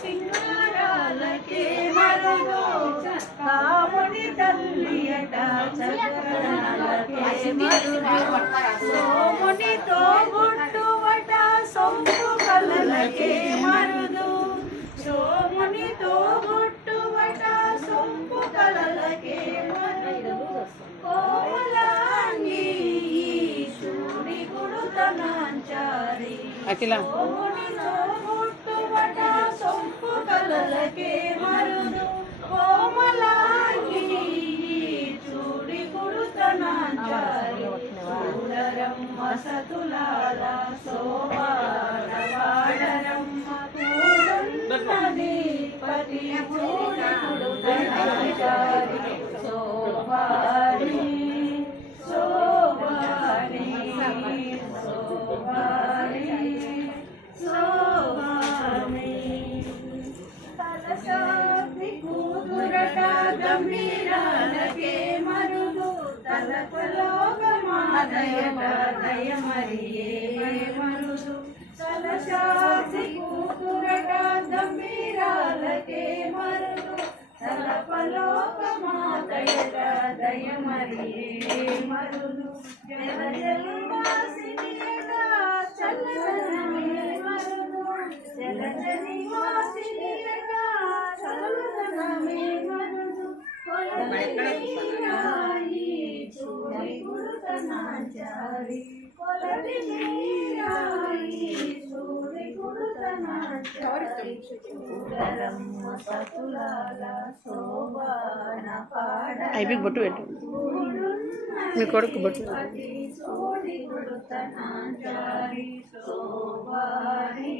సింగారాలకే మరుదు కాముని తల్లియట చగరాలకే మరుదు సోమునితో గుట్టువట సొంపు కలలకే మరుదు సోమునితో గుట్టువట సొంపు కలలకే మరుదు కోమలాంగి చూడి గుడుతనాంచారి సోమునితో గుట్టువట సొంపు కలలకే మరుదు కోమలాంగి చూడి గుడుతనాంచారి చూడరమ్మ సతులాల శోభాన వాడరమ్మ కూడున్నది పతి చూడి గుడుతనాంచారి శోభాని శోభాని శోభాని శోభాని తలసాది కూతురట గంభీరాలకే మరుదు తలపలోకమాదయట దయమరియే మరుదు తలసాది కూతురట గంభీరాలకే మరుదు తలపలోకమాదయట దయమరియే మరుదు జలజనివాసినియట చల్లదనమే మరుదు జలజనివాసినియట చల్లదనమే మరుదు కొలరాయి చూడి గుడుతనాంచారి కొలరాయి చూడి గుడుతనాంచారి చూడరమ్మ సతులాల శోభాన పాడ అయిపోయి బొట్టు పెట్టు మీ కొడుకు బొట్టు చూడి గుడుతనాంచారి శోభాని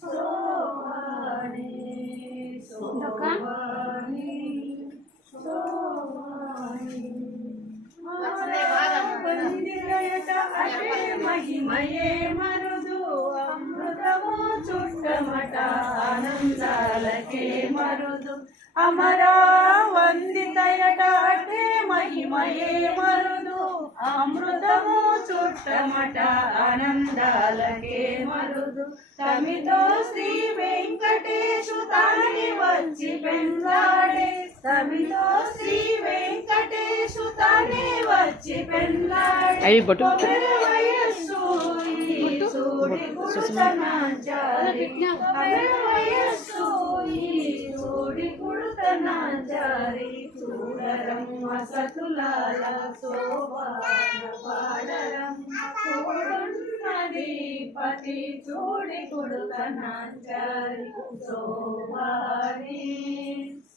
శోభాని శోభాని శోభాని వందిరయట అటే మహిమయే మరుదు అమృతము చుట్టమట ఆనందాలకే మరుదు అమరా వందితయట అటే మహిమయే మరుదు అమృతము చుట్టమట ఆనందాలకే మరుదు తమితో శ్రీ వెంకటేశు తాని వచ్చి పెంగాడే తమితో శ్రీ వెంకటేశు తానే వచ్చి పెంగాడే అయ్యి బొట్టు వయస్సు చూడి గుడుతనాంచారి వయస్సు చూడి గుడుతనాంచారి చూడరమ్మ సతులాల శోభాన పాడరమ్మ కూడున్నది పతి చూడి గుడుతనాంచారి శోభాని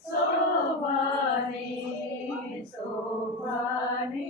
శోభాని శోభాని